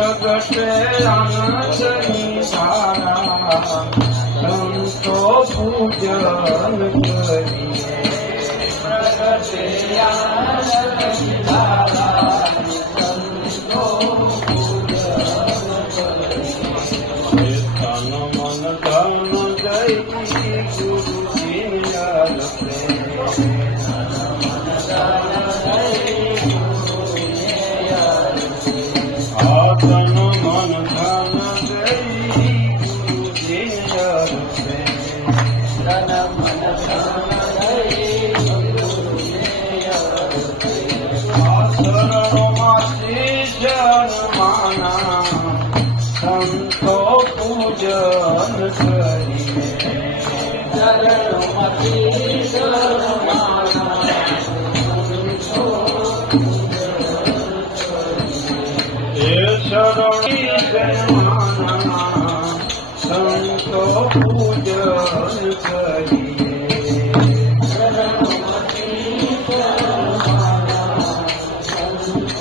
પ્રગટે આનંદની ધારા સંતો પૂજન કરીએ પ્રગટે આનંદની ધારા સંતો પૂજન કરીએ તન મન ધન જય ગુરુજી અર્પે તન મન ધન જય ગુરુજી અર્પે તન મન ધન જય શરણોમાંથી જન્માના સંતો પૂજન કરીએ શરણોમાંથી જન્માના શરણી જન્માના સંતો પૂજન